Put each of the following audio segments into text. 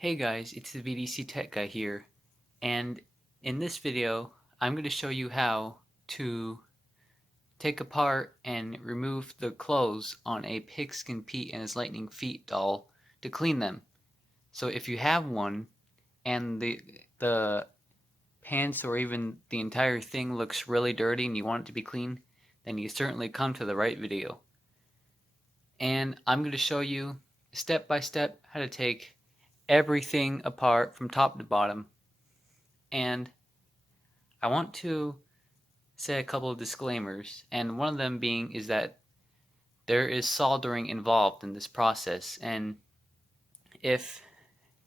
Hey guys, it's the VDC Tech Guy here, and in this video I'm going to show you how to take apart and remove the clothes on a Pigskin Pete and his Lightning Feet doll to clean them. So if you have one and the pants or even the entire thing looks really dirty and you want it to be clean, then you certainly come to the right video. And I'm going to show you step by step how to take everything apart from top to bottom. And I want to say a couple of disclaimers, and one of them being is that there is soldering involved in this process, and if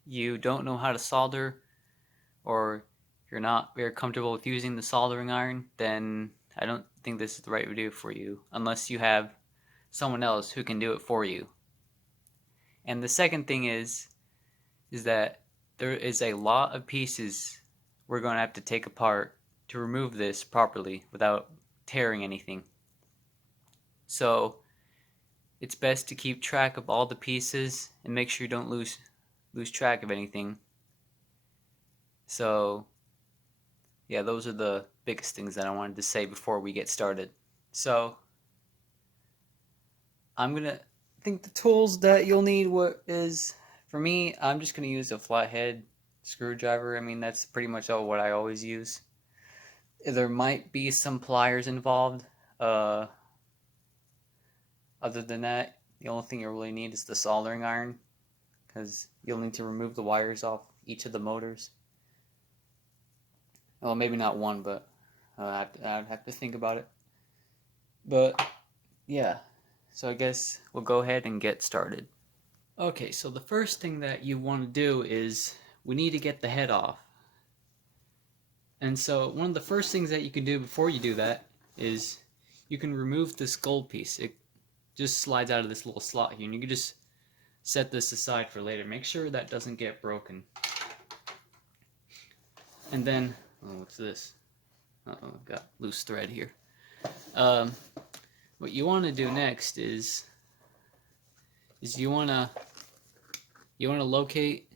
you don't know how to solder or you're not very comfortable with using the soldering iron, then I don't think this is the right video for you unless you have someone else who can do it for you. And the second thing is that there is a lot of pieces we're going to have to take apart to remove this properly without tearing anything. So it's best to keep track of all the pieces and make sure you don't lose track of anything. So yeah, those are the biggest things that I wanted to say before we get started. So I think the tools that you'll need, for me, I'm just gonna use a flathead screwdriver. I mean, that's pretty much what I always use. There might be some pliers involved. Other than that, the only thing you really need is the soldering iron, because you'll need to remove the wires off each of the motors. Well, maybe not one, but I'd have to think about it. But yeah, so I guess we'll go ahead and get started. Okay, so the first thing that you want to do is we need to get the head off. And so one of the first things that you can do before you do that is you can remove this gold piece. It just slides out of this little slot here, and you can just set this aside for later. Make sure that doesn't get broken. And then, oh, what's this? Uh-oh, I've got loose thread here. What you want to do next is you want to locate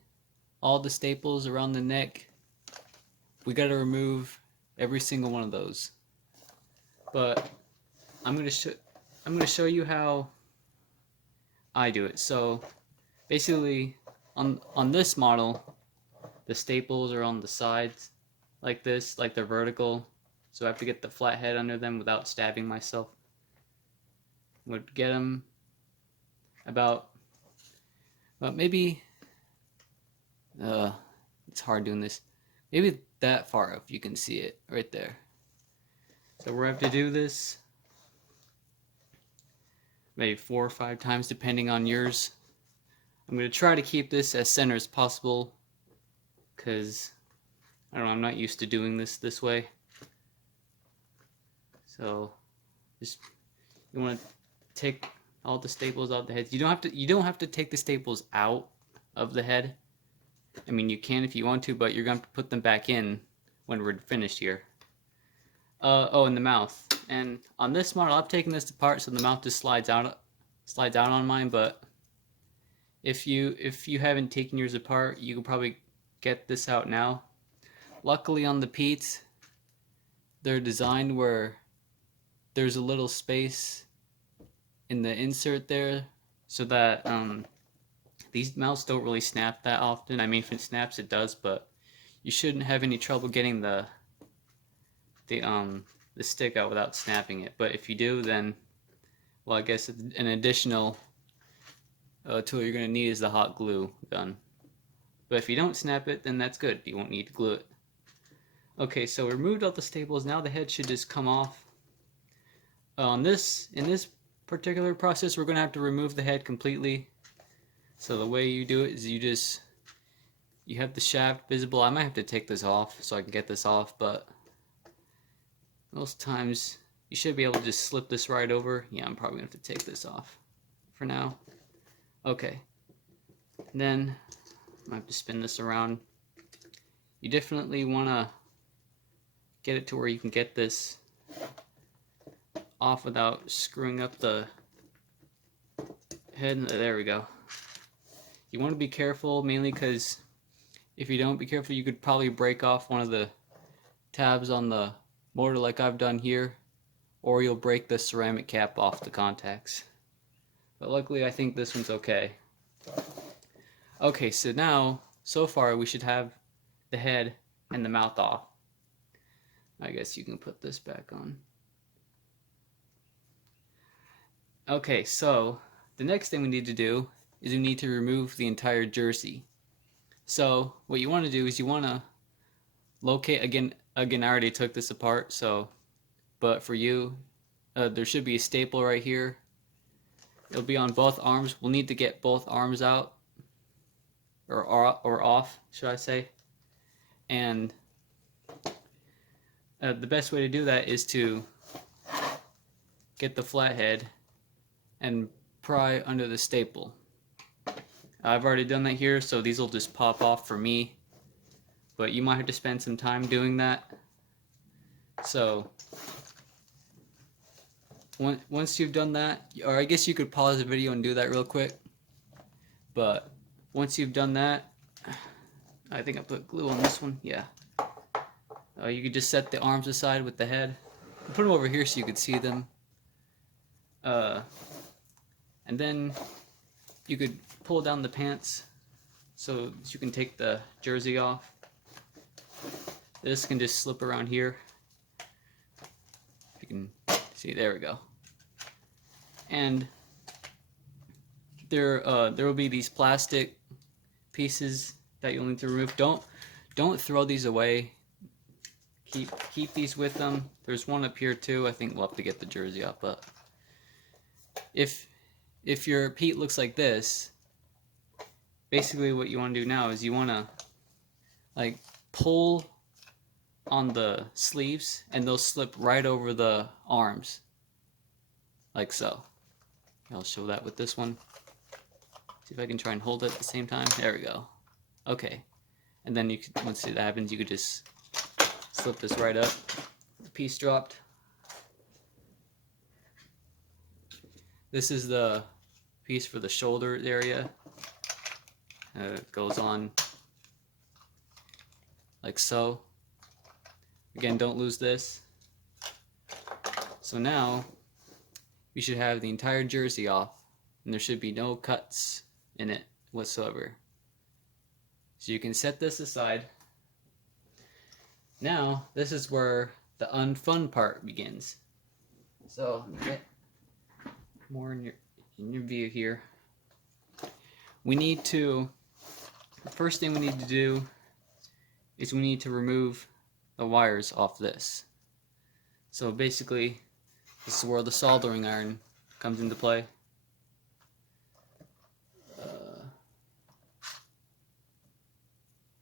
all the staples around the neck. We got to remove every single one of those. But I'm going to show you how I do it. So basically on this model, the staples are on the sides like this, like they're vertical. So I have to get the flat head under them without stabbing myself. Would get them about maybe it's hard doing this. Maybe that far up, you can see it right there. So we're going to have to do this maybe 4 or 5 times depending on yours. I'm going to try to keep this as center as possible because I don't know, I'm not used to doing this way. So just you want to take all the staples out of the head. You don't have to take the staples out of the head. I mean, you can if you want to, but you're going to have to put them back in when we're finished here. Oh, and the mouth. And on this model, I've taken this apart so the mouth just slides out on mine. But if you haven't taken yours apart, you can probably get this out now. Luckily, on the Pete's, they're designed where there's a little space in the insert there, so that these mouths don't really snap that often. I mean, if it snaps, it does, but you shouldn't have any trouble getting the stick out without snapping it. But if you do, then, well, I guess an additional tool you're going to need is the hot glue gun. But if you don't snap it, then that's good. You won't need to glue it. Okay, so we removed all the staples. Now the head should just come off. In this particular process, we're going to have to remove the head completely. So the way you do it is you have the shaft visible. I might have to take this off so I can get this off, but most times you should be able to just slip this right over. Yeah, I'm probably going to have to take this off for now. Okay. And then I might have to spin this around. You definitely want to get it to where you can get this off without screwing up the head. There we go. You want to be careful, mainly because If you don't, be careful, you could probably break off one of the tabs on the motor like I've done here, or you'll break the ceramic cap off the contacts. But luckily I think this one's okay. Okay, so now, so far we should have the head and the mouth off. I guess you can put this back on. Okay, so the next thing we need to do is we need to remove the entire jersey. So what you want to do is you want to locate, again I already took this apart, so, but for you, there should be a staple right here. It'll be on both arms. We'll need to get both arms out, or off, should I say. And the best way to do that is to get the flathead and pry under the staple. I've already done that here, so these will just pop off for me, but you might have to spend some time doing that. So once you've done that, or I guess you could pause the video and do that real quick, but once you've done that, I think I put glue on this one, yeah. You could just set the arms aside with the head. Put them over here so you could see them. And then you could pull down the pants so you can take the jersey off. This can just slip around here. You can see, there we go. And there will be these plastic pieces that you'll need to remove. Don't throw these away. Keep these with them. There's one up here too. I think we'll have to get the jersey off, but if your Pete looks like this, basically what you want to do now is you want to like pull on the sleeves and they'll slip right over the arms, like so. I'll show that with this one. See if I can try and hold it at the same time. There we go. Okay, and then you could, once it happens, you could just slip this right up. The piece dropped. This is the piece for the shoulder area. It goes on like so. Again, don't lose this. So now we should have the entire jersey off, and there should be no cuts in it whatsoever. So you can set this aside. Now this is where the unfun part begins. So get more in your view here. We need to, the first thing we need to do is we need to remove the wires off this. So basically this is where the soldering iron comes into play.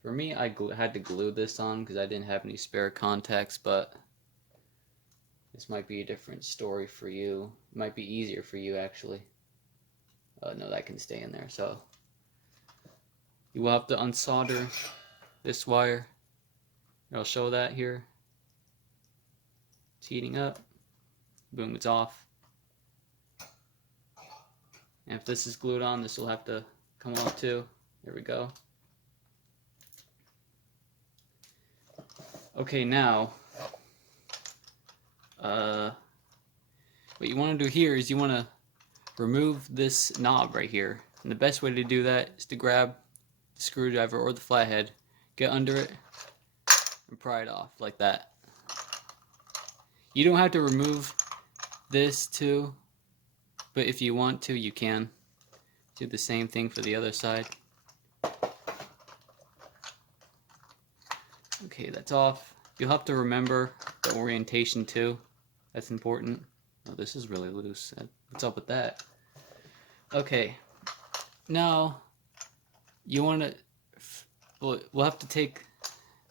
For me, I had to glue this on because I didn't have any spare contacts, but this might be a different story for you. It might be easier for you, actually. No, that can stay in there. So you will have to unsolder this wire. I'll show that here. It's heating up. Boom, it's off. And if this is glued on, this will have to come off too. There we go. Okay, now, what you want to do here is you want to remove this knob right here. And the best way to do that is to grab the screwdriver or the flathead, get under it, and pry it off like that. You don't have to remove this too, but if you want to, you can. Do the same thing for the other side. Okay, that's off. You'll have to remember the orientation too. That's important. Oh, this is really loose. What's up with that? Okay, now you want to, we'll have to take,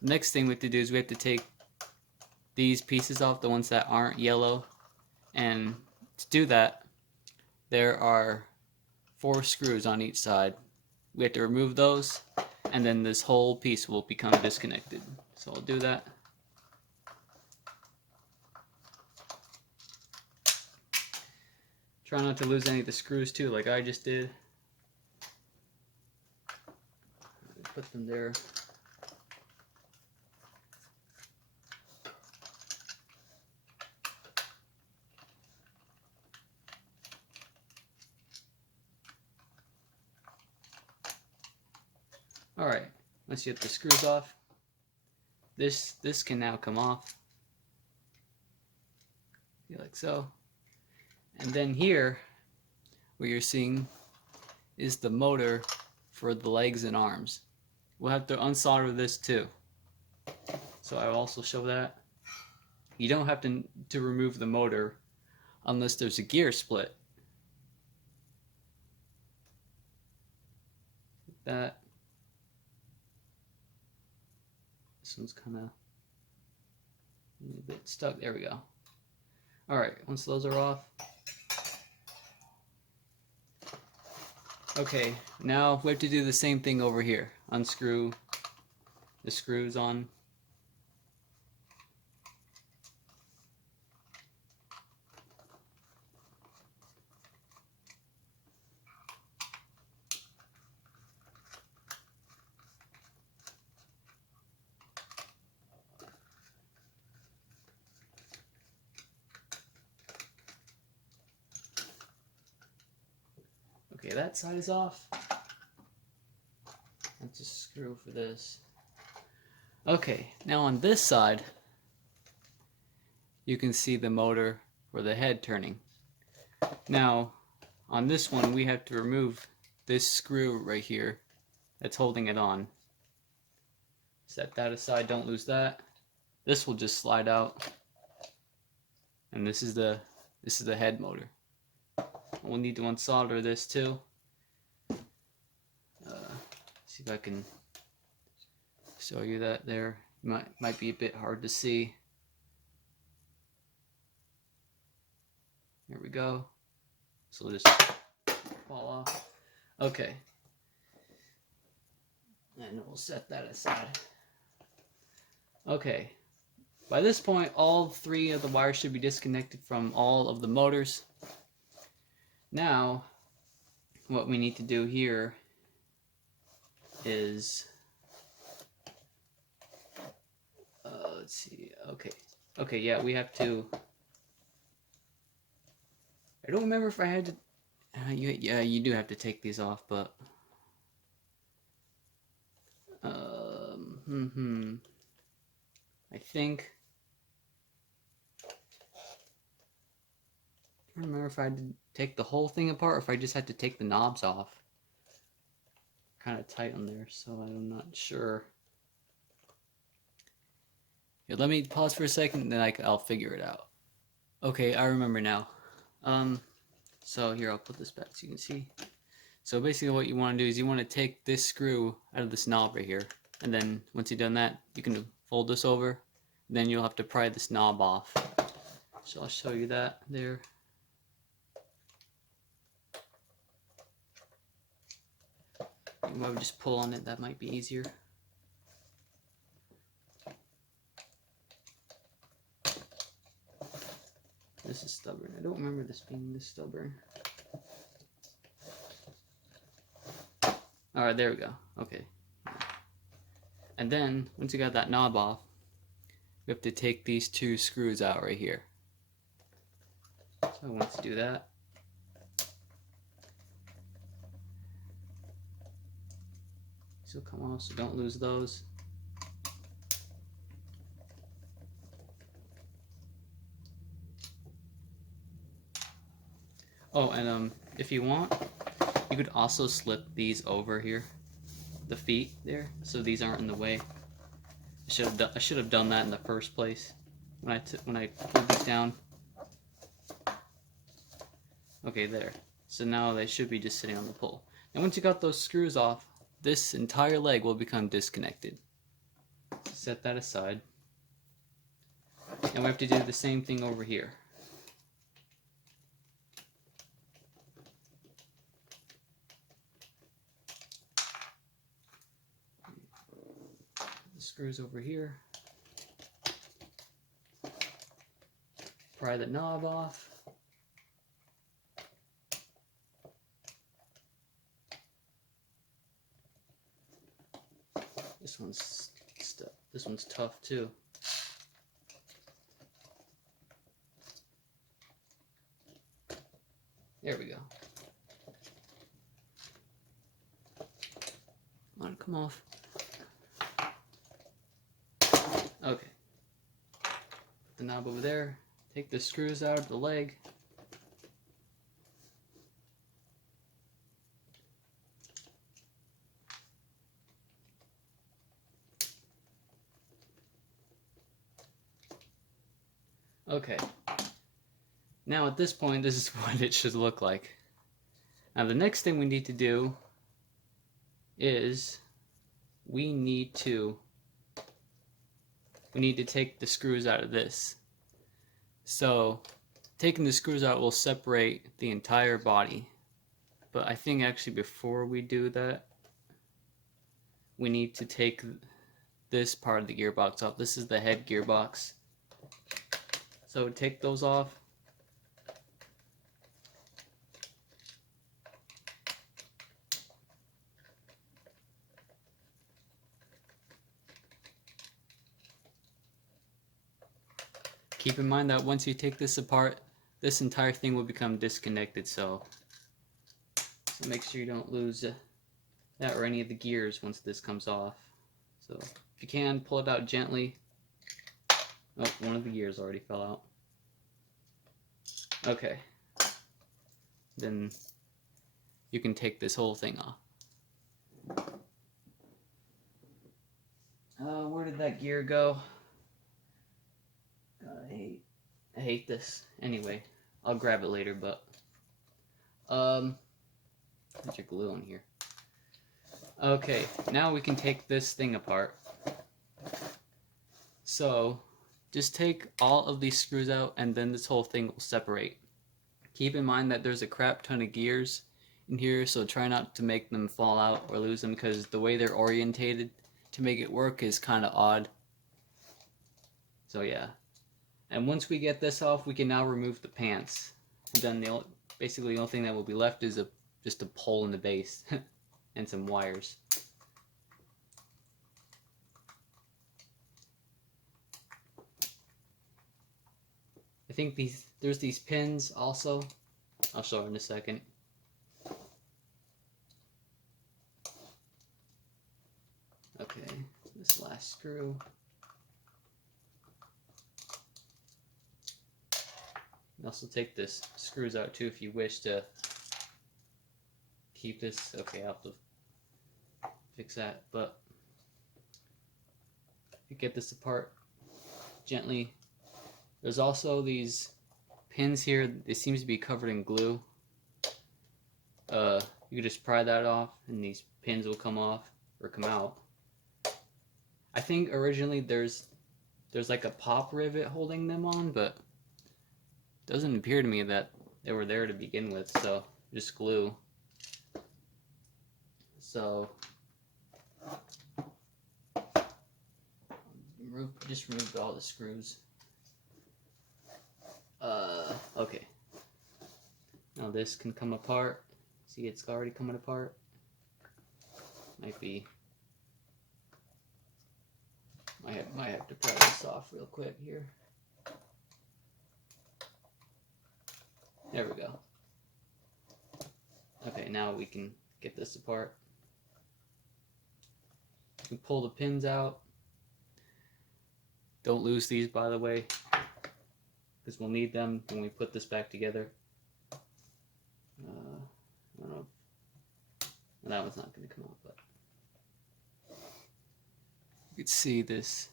next thing we have to do is we have to take these pieces off, the ones that aren't yellow, and to do that there are 4 screws on each side. We have to remove those, and then this whole piece will become disconnected. So I'll do that. Try not to lose any of the screws too, like I just did. Put them there. Alright, once you get the screws off, this can now come off. Like so. And then here, what you're seeing is the motor for the legs and arms. We'll have to unsolder this too. So I will also show that. You don't have to remove the motor unless there's a gear split. Like that. This one's kind of a bit stuck. There we go. Alright, once those are off. Okay, now we have to do the same thing over here. Unscrew the screws on. Okay, that side is off. Let's just screw for this. Okay, now on this side, you can see the motor for the head turning. Now, on this one, we have to remove this screw right here that's holding it on. Set that aside, don't lose that. This will just slide out. And this is the head motor. We'll need to unsolder this too. See if I can show you that there. Might be a bit hard to see. There we go. So we'll just fall off. Okay. And we'll set that aside. Okay. By this point, all three of the wires should be disconnected from all of the motors. Now, what we need to do here is, let's see, okay, yeah, we have to, I don't remember if I had to, yeah, you do have to take these off, but, I think, I don't remember if I had to take the whole thing apart or if I just had to take the knobs off. Kind of tight on there, so I'm not sure. Yeah, let me pause for a second, then I'll figure it out. Okay, I remember now. So here, I'll put this back so you can see. So basically what you want to do is you want to take this screw out of this knob right here, and then once you've done that, you can fold this over, then you'll have to pry this knob off. So I'll show you that there. You might just pull on it, that might be easier. This is stubborn. I don't remember this being this stubborn. Alright, there we go. Okay. And then, once you got that knob off, we have to take these two screws out right here. So once you do that, these will come off, so don't lose those. Oh, and if you want, you could also slip these over here, the feet there, so these aren't in the way. I should have done that in the first place when I pulled these down. Okay, there. So now they should be just sitting on the pole. And once you got those screws off, this entire leg will become disconnected. Set that aside. And we have to do the same thing over here. The screws over here. Pry the knob off. This one's tough too. There we go. Come on on, come off. Okay. Put the knob over there. Take the screws out of the leg. Okay. Now at this point, this is what it should look like. Now the next thing we need to do is we need to take the screws out of this. So taking the screws out will separate the entire body. But I think actually before we do that, we need to take this part of the gearbox off. This is the head gearbox. So take those off. Keep in mind that once you take this apart, this entire thing will become disconnected, so make sure you don't lose that or any of the gears once this comes off. So if you can, pull it out gently. Oh, one of the gears already fell out. Okay. Then you can take this whole thing off. Where did that gear go? God, I hate this. Anyway, I'll grab it later, but put your glue on here. Okay, now we can take this thing apart. So just take all of these screws out and then this whole thing will separate. Keep in mind that there's a crap ton of gears in here, so try not to make them fall out or lose them, because the way they're orientated to make it work is kind of odd. So yeah. And once we get this off, we can now remove the pants. And then basically the only thing that will be left is just a pole in the base and some wires. I think there's these pins also. I'll show in a second. Okay, this last screw. You also take this screws out too if you wish to keep this. Okay, I'll have to fix that, but you get this apart gently. There's also these pins here. They seem to be covered in glue. You can just pry that off and these pins will come off or come out. I think originally there's like a pop rivet holding them on, but it doesn't appear to me that they were there to begin with, so just glue. So just remove all the screws. Okay. Now this can come apart. See, it's already coming apart. Might have to pry this off real quick here. There we go. Okay, now we can get this apart. You can pull the pins out. Don't lose these, by the way, because we'll need them when we put this back together. I don't know. Well, that one's not going to come out, but you can see this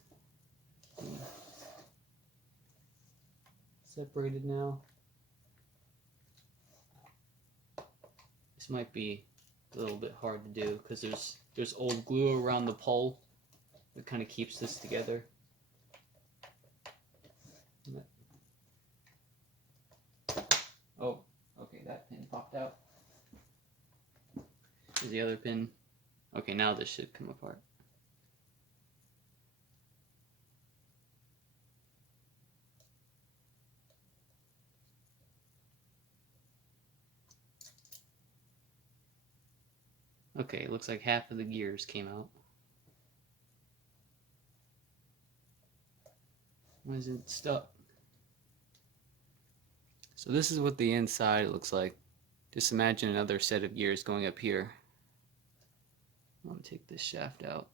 separated now. This might be a little bit hard to do because there's old glue around the pole that kind of keeps this together. Oh, okay, that pin popped out. Here's the other pin. Okay, now this should come apart. Okay, it looks like half of the gears came out. Why is it stuck? So this is what the inside looks like. Just imagine another set of gears going up here. I'm gonna take this shaft out.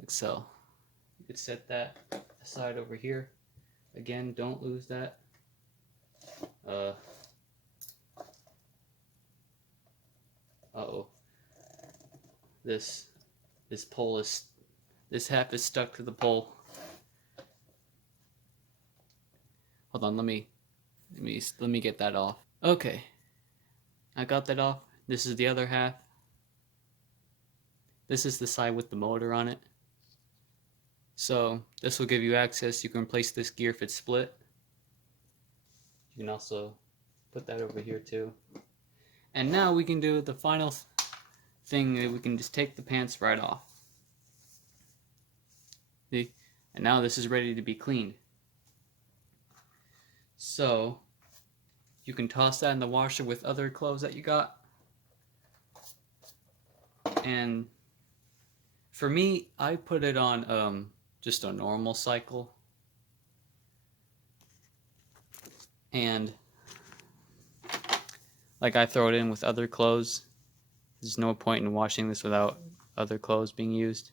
Like so. You could set that aside over here. Again, don't lose that. Uh-oh. This pole is, this half is stuck to the pole. Hold on, let me get that off. Okay. I got that off. This is the other half. This is the side with the motor on it. So this will give you access. You can replace this gear if it's split. You can also put that over here too. And now we can do the final thing. We can just take the pants right off. See? And now this is ready to be cleaned. So you can toss that in the washer with other clothes that you got. And for me, I put it on just a normal cycle. And like I throw it in with other clothes. There's no point in washing this without other clothes being used.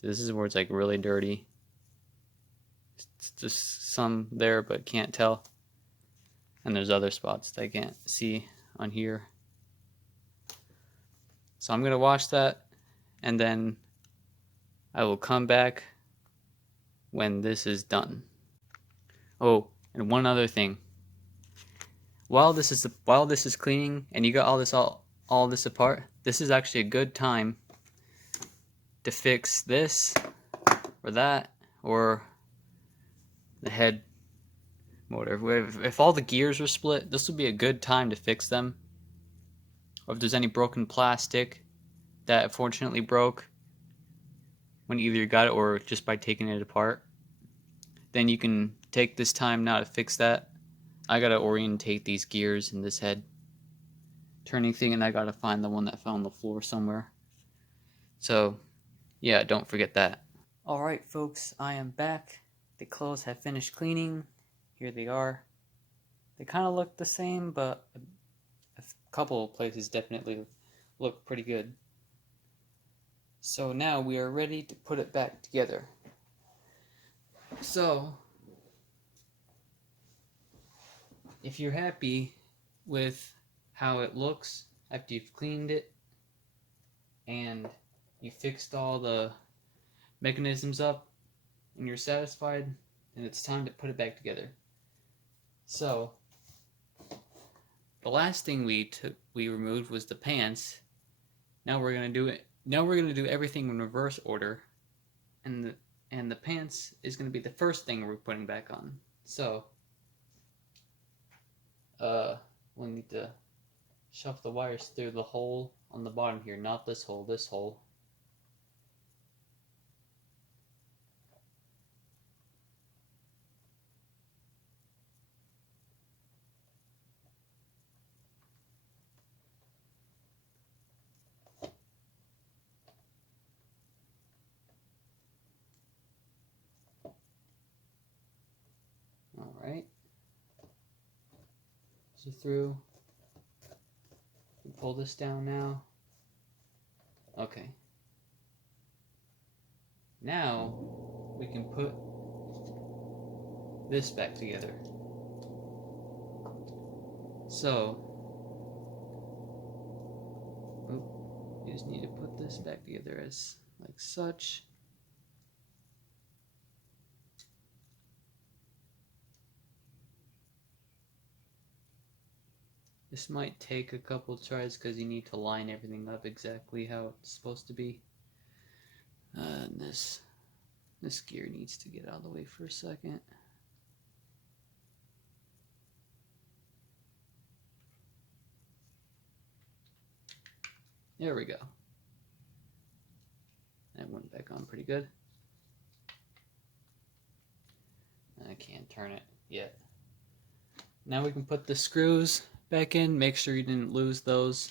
This is where it's like really dirty. It's just some there but can't tell. And there's other spots that I can't see on here. So I'm going to wash that, and then I will come back when this is done. Oh, and one other thing. While this is cleaning and you got all this apart, this is actually a good time to fix this or that or the head motor. If all the gears were split, this would be a good time to fix them. Or if there's any broken plastic that unfortunately broke when either you got it or just by taking it apart, then you can take this time now to fix that. I gotta orientate these gears in this head turning thing, and I gotta find the one that fell on the floor somewhere. So yeah, don't forget that. Alright folks, I am back. The clothes have finished cleaning. Here they are. They kind of look the same, but a couple of places definitely look pretty good. So now we are ready to put it back together. So if you're happy with how it looks after you've cleaned it and you fixed all the mechanisms up and you're satisfied, then it's time to put it back together. So the last thing we removed was the pants. Now we're gonna do it. Now we're gonna do everything in reverse order, and the pants is gonna be the first thing we're putting back on. So we'll need to shove the wires through the hole on the bottom here, not this hole, this hole. Alright. So through. We pull this down now. Okay. Now we can put this back together. So you just need to put this back together as like such. This might take a couple tries because you need to line everything up exactly how it's supposed to be. And this gear needs to get out of the way for a second. There we go. That went back on pretty good. I can't turn it yet. Now we can put the screws back in. Make sure you didn't lose those.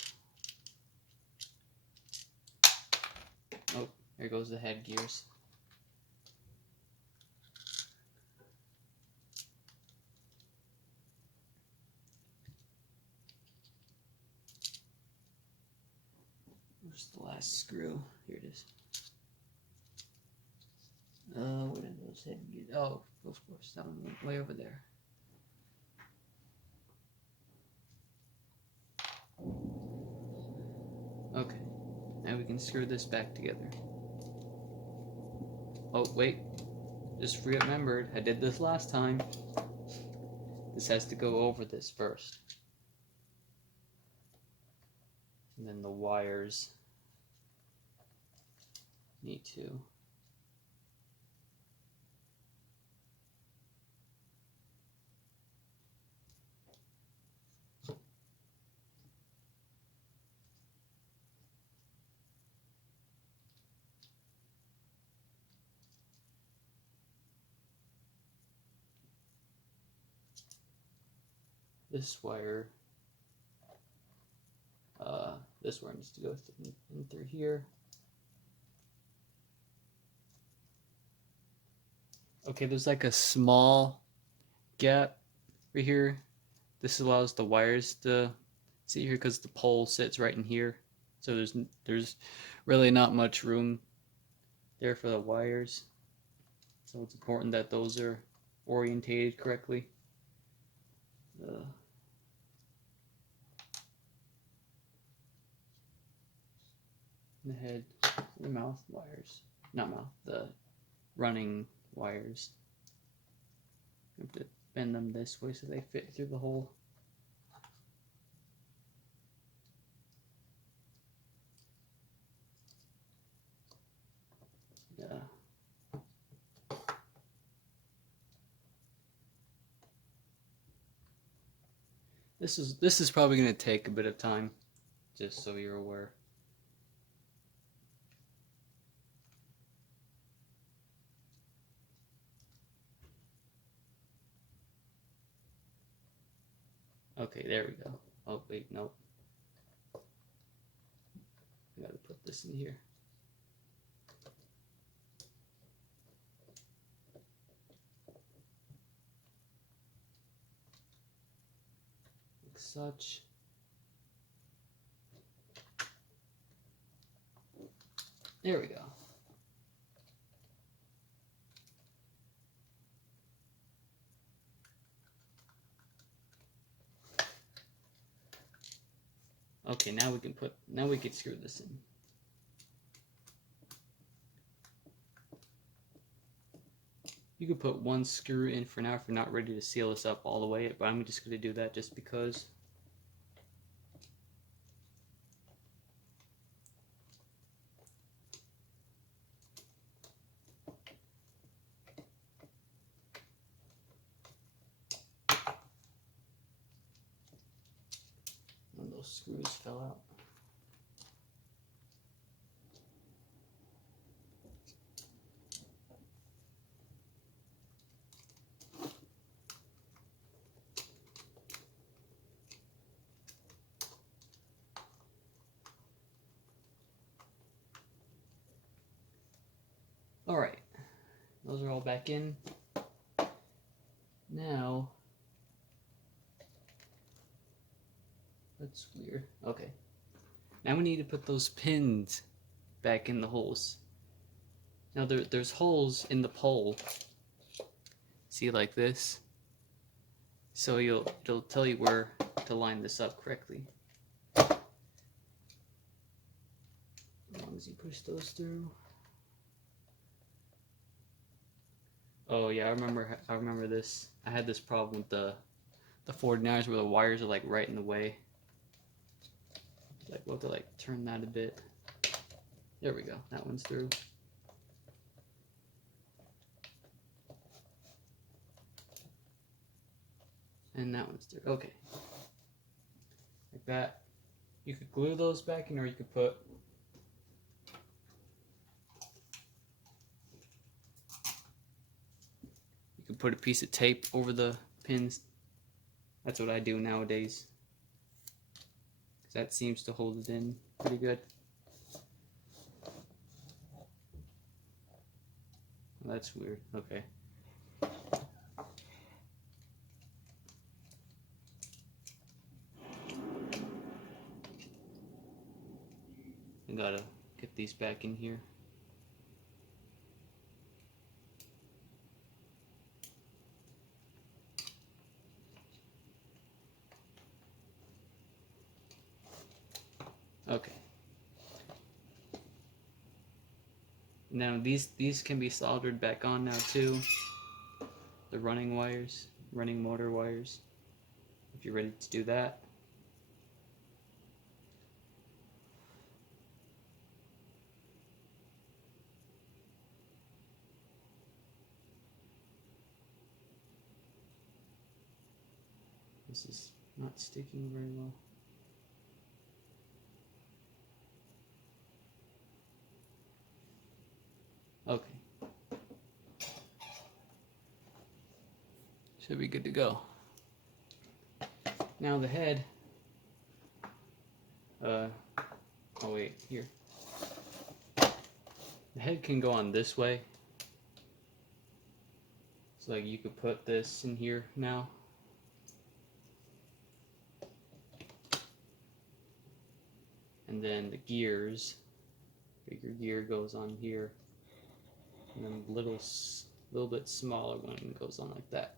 Oh, here goes the head gears. Where's the last screw? Here it is. Where did those head get? Oh, of course, that one went way over there. Okay, now we can screw this back together. Oh, wait. Just remembered, I did this last time. This has to go over this first. And then the wires need to. This wire needs to go in through here. Okay, there's like a small gap right here. This allows the wires to sit here because the pole sits right in here. So there's really not much room there for the wires. So it's important that those are orientated correctly. The head, the mouth wires, not mouth, the running wires. You have to bend them this way so they fit through the hole. This is probably going to take a bit of time, just so you're aware. Okay, there we go. Oh, wait, nope. I gotta put this in here. Like such. There we go. Okay, now we can screw this in. You could put one screw in for now if you're not ready to seal this up all the way, but I'm just going to do that just because. And those screws fell out. Alright, those are all back in. Now, that's weird. Okay. Now we need to put those pins back in the holes. Now there's holes in the pole. See, like this? So it'll tell you where to line this up correctly. As long as you push those through. Oh yeah, I remember this. I had this problem with the 49ers where the wires are like right in the way. Like we'll have to like turn that a bit. There we go. That one's through. And that one's through. Okay. Like that. You could glue those back in, or you could put a piece of tape over the pins. That's what I do nowadays, because that seems to hold it in pretty good. Well, that's weird. Okay. I gotta get these back in here. Okay. Now these can be soldered back on now too. The running wires, running motor wires, if you're ready to do that. This is not sticking very well. Okay. Should be good to go. Now the head, oh wait, here. The head can go on this way. So like you could put this in here now. And then the gears, bigger gear goes on here. And then little bit smaller one goes on like that.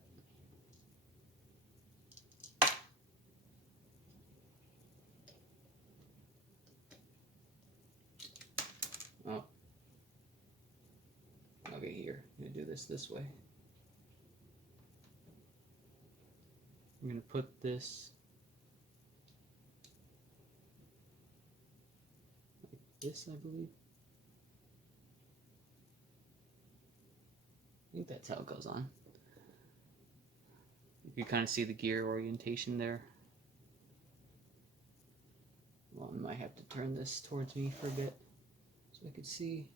Oh. Okay, here. I'm gonna do this way. I'm gonna put this like this, I believe. I think that's how it goes on. You can kind of see the gear orientation there. Well, I might have to turn this towards me for a bit so I could see.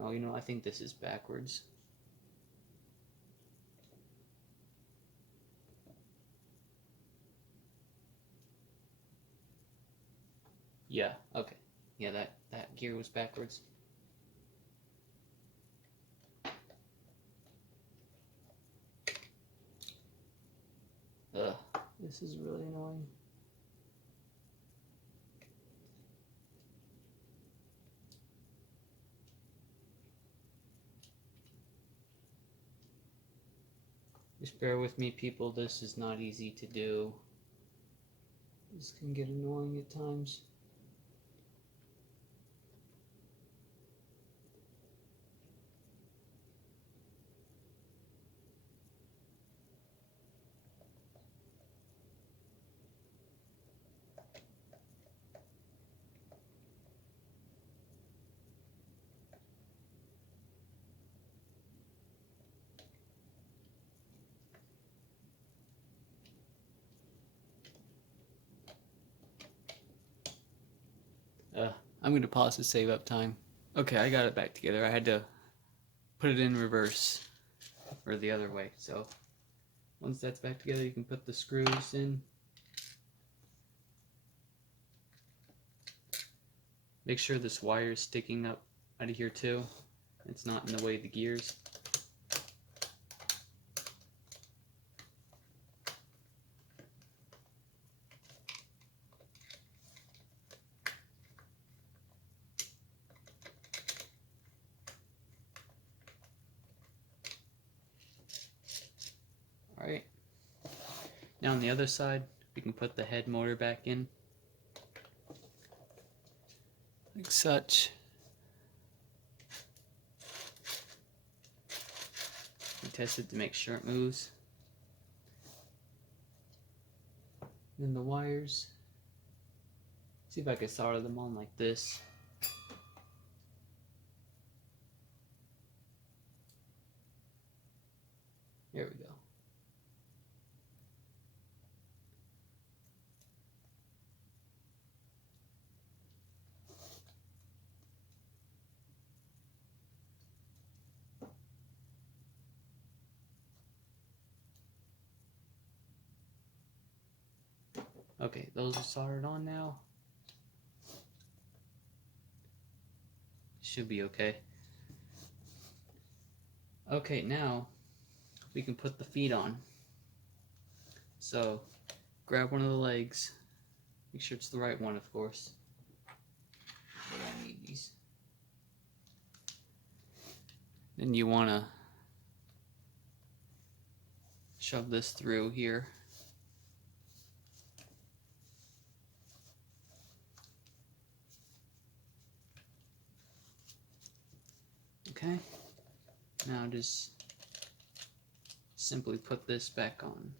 Oh, you know, I think this is backwards. Yeah, okay. Yeah, that gear was backwards. Ugh, this is really annoying. Just bear with me, people. This is not easy to do. This can get annoying at times. I'm going to pause to save up time. Okay, I got it back together. I had to put it in reverse, or the other way. So once that's back together, you can put the screws in. Make sure this wire is sticking up out of here too. It's not in the way of the gears. Alright. Now on the other side, we can put the head motor back in. Like such. We test it to make sure it moves. Then the wires. See if I can solder them on like this. There we go. Okay, those are soldered on now. Should be okay. Okay, now we can put the feet on. So grab one of the legs, make sure it's the right one, of course. I don't need these. Then you want to shove this through here. Okay, now just simply put this back on.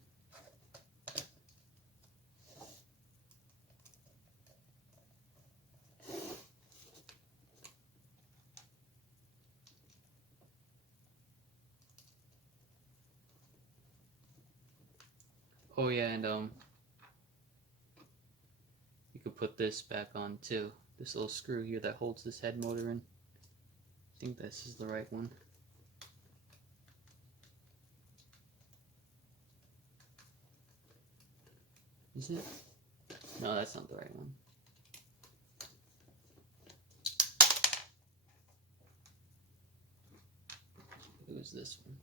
Oh yeah, and you could put this back on too. This little screw here that holds this head motor in. I think this is the right one. Is it? No, that's not the right one. It was this one.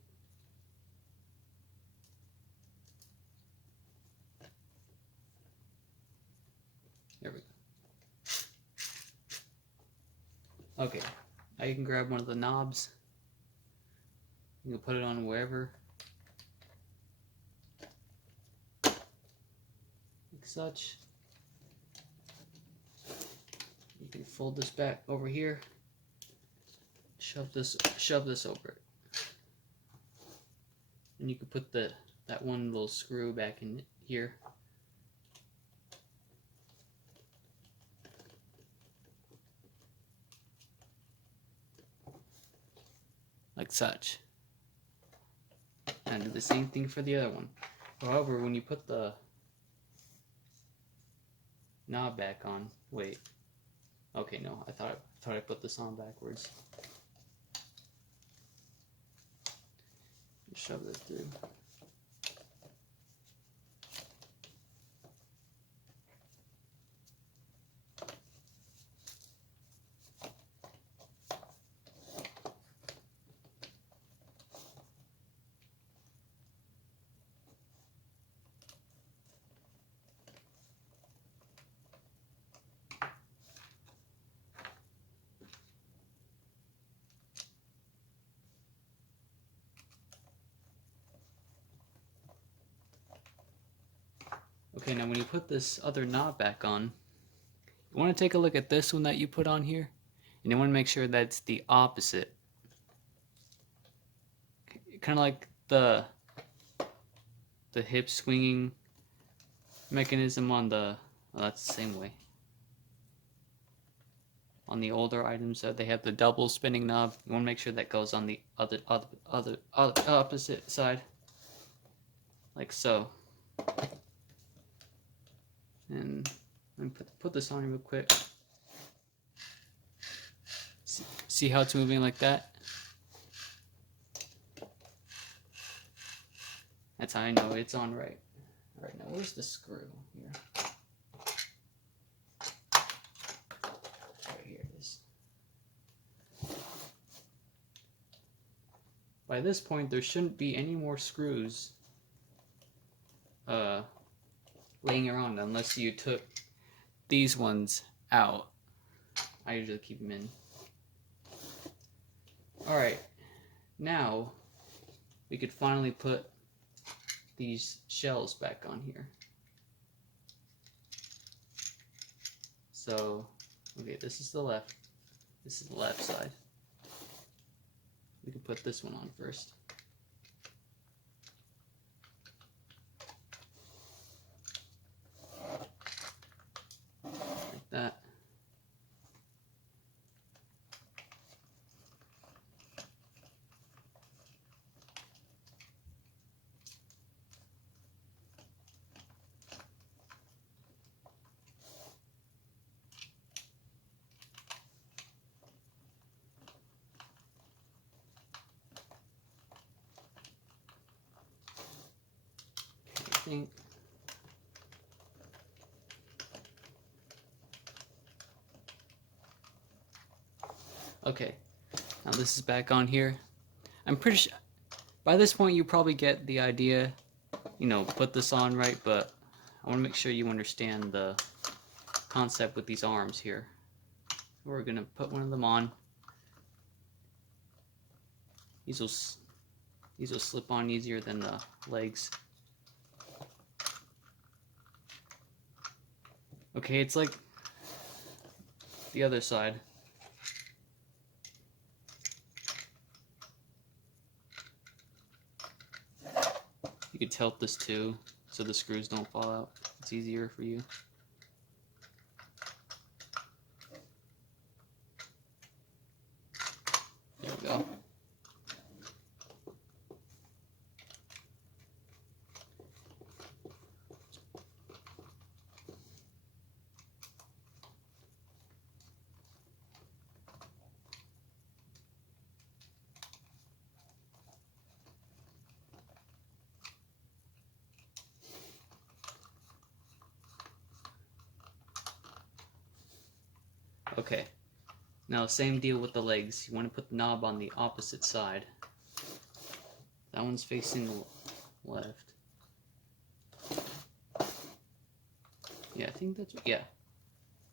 There we go. Okay, now you can grab one of the knobs. You can put it on wherever. Like such. You can fold this back over here. Shove this over it. And you can put that one little screw back in here. Like such. And do the same thing for the other one. However, when you put the knob back on, wait. Okay, no, I thought I put this on backwards. Shove this through. Okay, now when you put this other knob back on, you want to take a look at this one that you put on here, and you want to make sure that's the opposite. Kind of like the hip swinging mechanism on the, well, that's the same way. On the older items, they have the double spinning knob. You want to make sure that goes on the other opposite side, like so. And I'm gonna put this on real quick. See how it's moving like that? That's how I know it's on right. Alright, now where's the screw here? Right here it is. By this point, there shouldn't be any more screws laying around unless you took these ones out. I usually keep them in. Alright, now we could finally put these shells back on here. So, okay, this is the left. This is the left side. We can put this one on first. Like that. I think okay, now this is back on here. I'm pretty sure by this point you probably get the idea put this on right, but I want to make sure you understand the concept with these arms here. We're going to put one of them on. These will slip on easier than the legs. Okay, it's like the other side. You could tilt this too, so the screws don't fall out. It's easier for you. There we go. Okay, now same deal with the legs. You want to put the knob on the opposite side. That one's facing the left. Yeah, I think that's, yeah.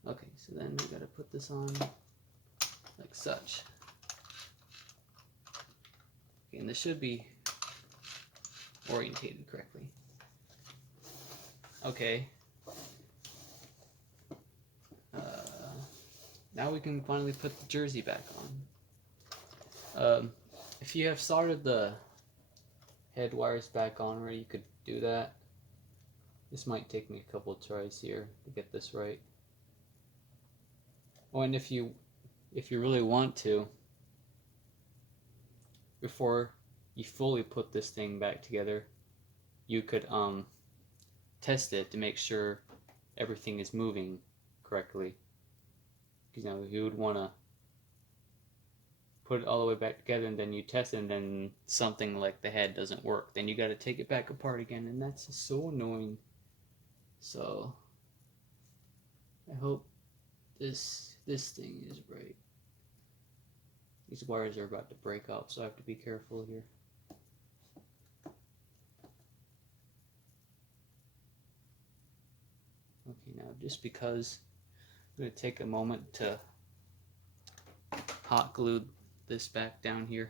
Okay, so then we gotta put this on like such. Okay, and this should be orientated correctly. Okay. Now we can finally put the jersey back on. If you have soldered the head wires back on already, you could do that. This might take me a couple of tries here to get this right. Oh, and if you really want to, before you fully put this thing back together, you could test it to make sure everything is moving correctly. Because you would want to put it all the way back together, and then you test it, and then something like the head doesn't work. Then you got to take it back apart again, and that's just so annoying. So I hope this thing is right. These wires are about to break up, so I have to be careful here. Okay, now just because I'm going to take a moment to hot glue this back down here.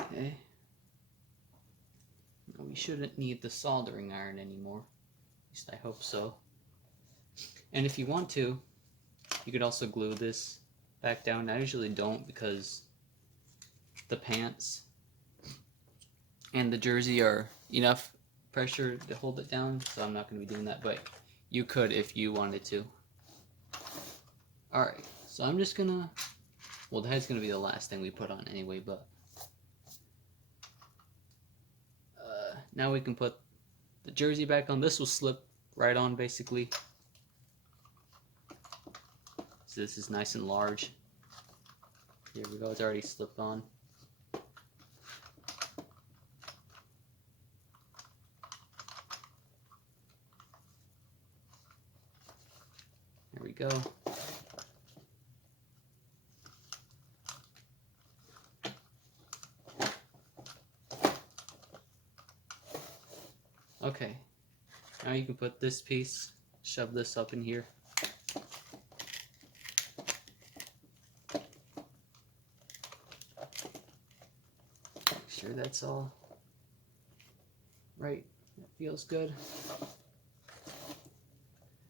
Okay. Now we shouldn't need the soldering iron anymore. At least I hope so. And if you want to, you could also glue this back down. I usually don't because the pants and the jersey are enough pressure to hold it down, so I'm not going to be doing that, but you could if you wanted to. Alright, so I'm just gonna, well, the head's gonna be the last thing we put on anyway, but now we can put the jersey back on. This will slip right on basically. So this is nice and large. Here we go, it's already slipped on. There we go. Okay, now you can put this piece, shove this up in here. Make sure that's all right. That feels good.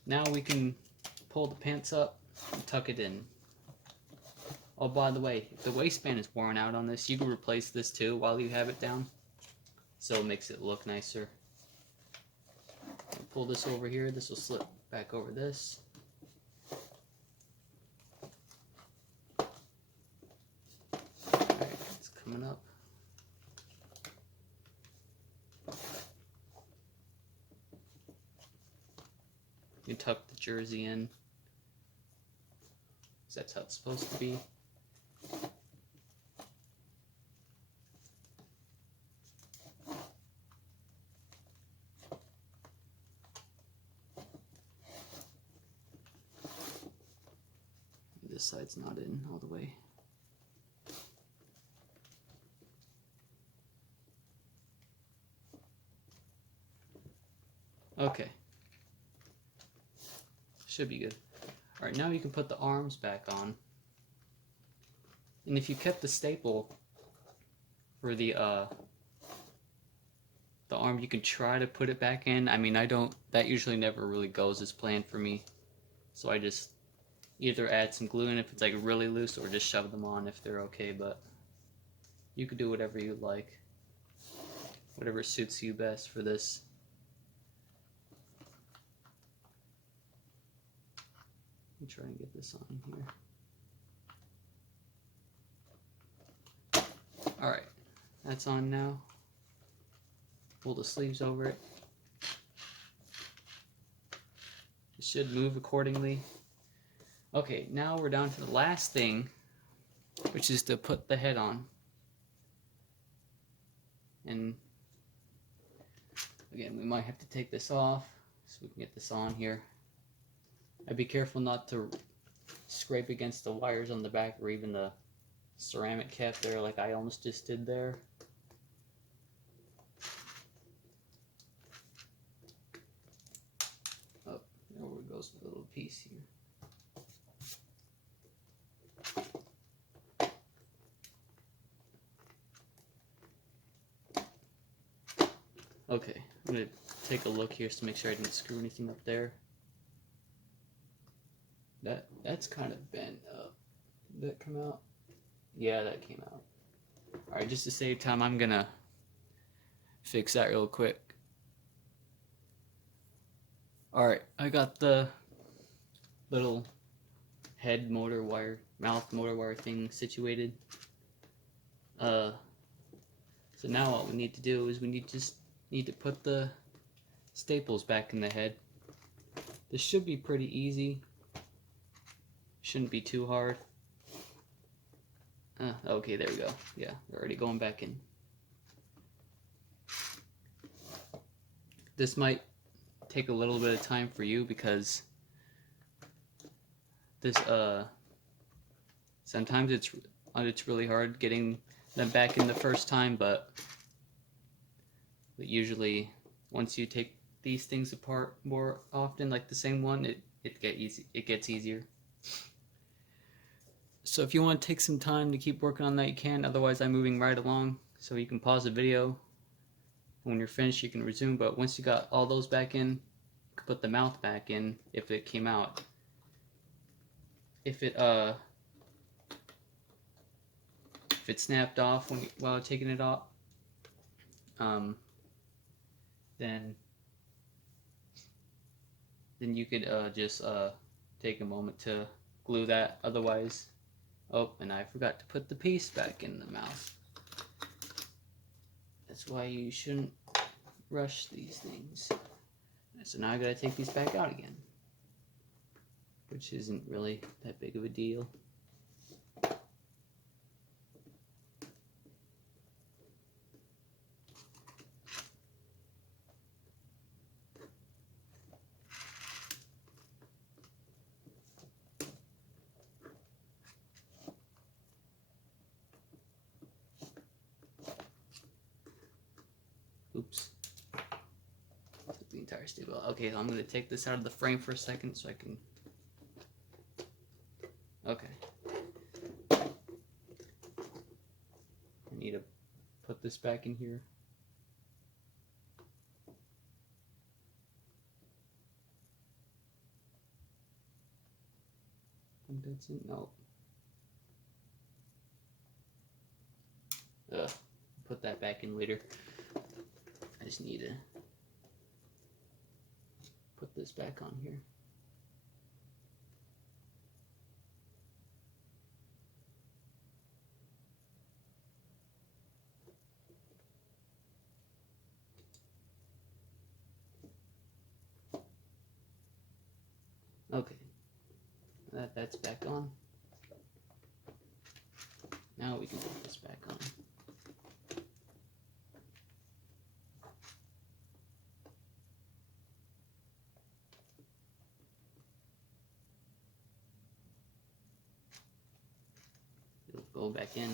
Now we can pull the pants up and tuck it in. Oh, by the way, if the waistband is worn out on this, you can replace this too while you have it down, so it makes it look nicer. Pull this over here, this will slip back over this. Alright, it's coming up. You can tuck the jersey in, because that's how it's supposed to be. this side's not in all the way. Okay. Should be good. Alright, now you can put the arms back on. And if you kept the staple for the arm, you can try to put it back in. I mean, that usually never really goes as planned for me. So I just either add some glue in if it's like really loose, or just shove them on if they're okay, but you could do whatever you like. Whatever suits you best for this. Let me try and get this on here. Alright, that's on now. Pull the sleeves over it. It should move accordingly. Okay, now we're down to the last thing, which is to put the head on. And again, we might have to take this off so we can get this on here. I'd be careful not to scrape against the wires on the back or even the ceramic cap there like I almost just did there. Oh, there goes the little piece here. Okay, I'm going to take a look here just to make sure I didn't screw anything up there. That's kind of bent up. Did that come out? Yeah, that came out. Alright, just to save time, I'm going to fix that real quick. Alright, I got the little head motor wire, mouth motor wire thing situated. So now what we need to do is we need to put the staples back in the head. This should be pretty easy. Shouldn't be too hard. Okay, there we go. Yeah, they're already going back in. This might take a little bit of time for you because this sometimes it's really hard getting them back in the first time, but usually once you take these things apart more often, like the same one, it gets easier. So if you want to take some time to keep working on that, you can. Otherwise, I'm moving right along, so you can pause the video. When you're finished, you can resume. But once you got all those back in, you can put the mouth back in if it came out. If it snapped off while taking it off, then you could just take a moment to glue that. Otherwise, oh, and I forgot to put the piece back in the mouth. That's why you shouldn't rush these things. So now I gotta take these back out again, which isn't really that big of a deal. Oops. Took the entire staple. Okay, I'm going to take this out of the frame for a second so I can... Okay. I need to put this back in here. I think that's it. No. Put that back in later. I just need to put this back on here. Okay, that's back on. Now we can put this back on. go back in.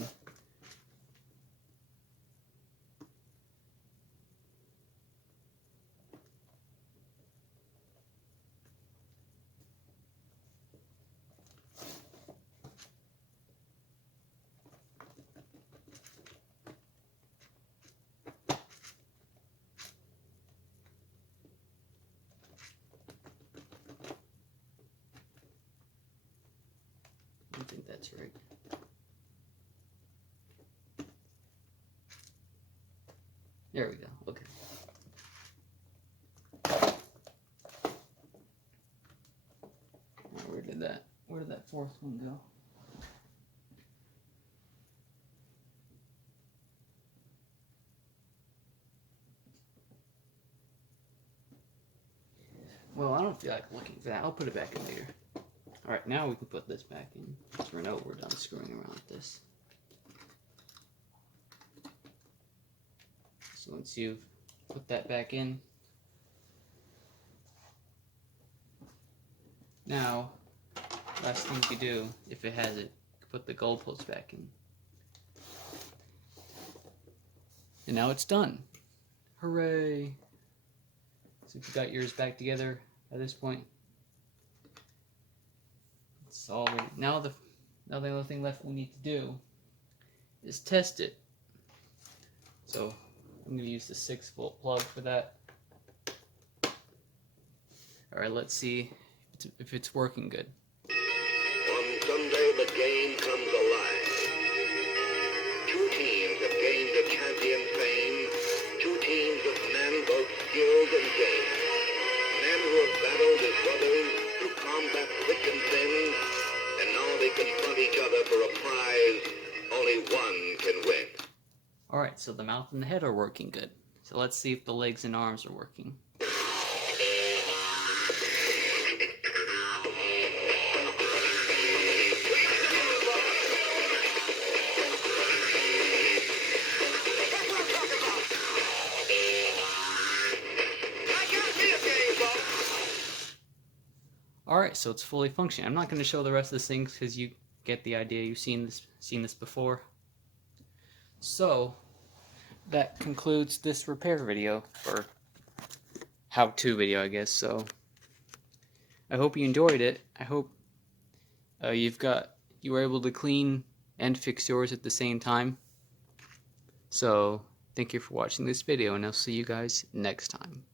I don't think that's right. There we go. Okay. Now, where did that fourth one go? Well, I don't feel like looking for that. I'll put it back in later. Alright, now we can put this back in. Because we're done screwing around with this. So once you've put that back in, now, last thing you do, if it has it, put the goalpost back in. And now it's done. Hooray! So if you got yours back together at this point, it's all ready. Now the only thing left we need to do is test it. So I'm going to use the 6-volt plug for that. Alright, let's see if it's working good. On Sunday, the game comes alive. Two teams have gained a champion fame. Two teams of men both skilled and game. Men who have battled as brothers to combat thick and thin. And now they confront each other for a prize only one can win. Alright, so the mouth and the head are working good. So let's see if the legs and arms are working. Alright, so it's fully functioning. I'm not going to show the rest of the things because you get the idea. You've seen this before. So, that concludes this repair video, or how-to video, I guess. So, I hope you enjoyed it. I hope you were able to clean and fix yours at the same time. So, thank you for watching this video, and I'll see you guys next time.